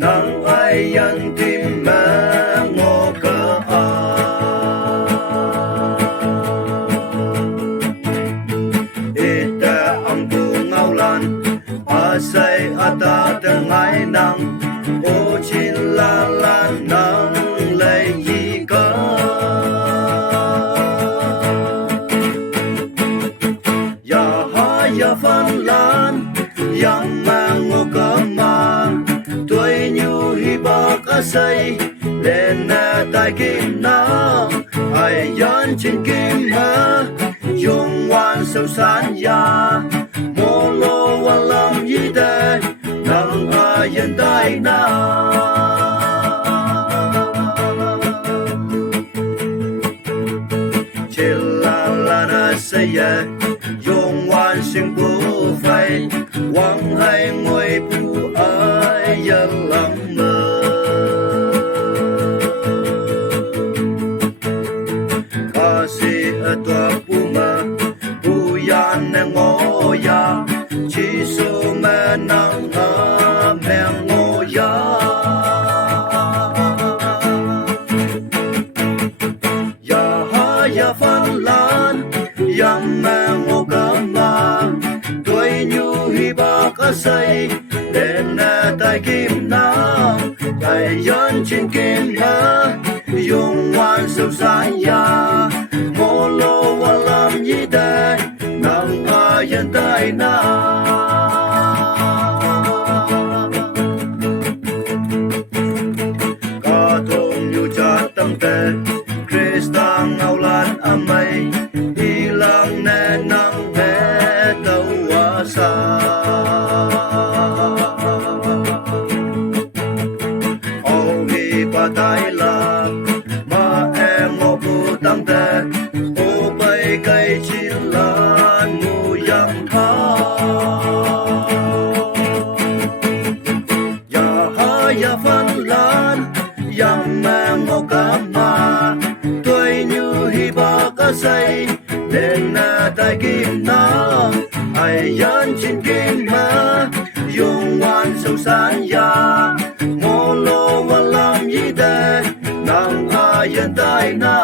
nang ai yan tim ma ngo ka a ita ang bungaw lan asay ata tengay nang o chin la lan nang lay yi ka ya ha ya fan lan yang ma ngo ka ma tuổi nhu hi ba ka say lên na tai kim na ai yan trên kim ha dùng wan sâu san ya mô lô wan lam yi de nang ai yan tai na chilla la na say ya dùng wan sinh bu phai wang hai ngồi bu ai yan lam mơ kasi atwa puma buyan nang ngoya chi su ma nang ha meng ngoya ya ha ya fan lan yang mang ngo kama tuổi nhu hi ba ka say đến na tai kim na tai yan trên kim ha dùng wan sâu sáng ya mô lô wa lam yi dai nang a yan tai na ka thong yu cha tang te Krista ngau lan amai ilang ne nang he tau wa sa âu hi pa tai la ma em ngô bu tăng te ô bay cây chín lan ngu yang tha ya ha ya fan lan yang ma ngô ka ma tuổi như hi ba ka say đến na tai kim na ai yan trên kim ha dùng wan sâu san ya mô lô wa lam yi de nang a yan tai na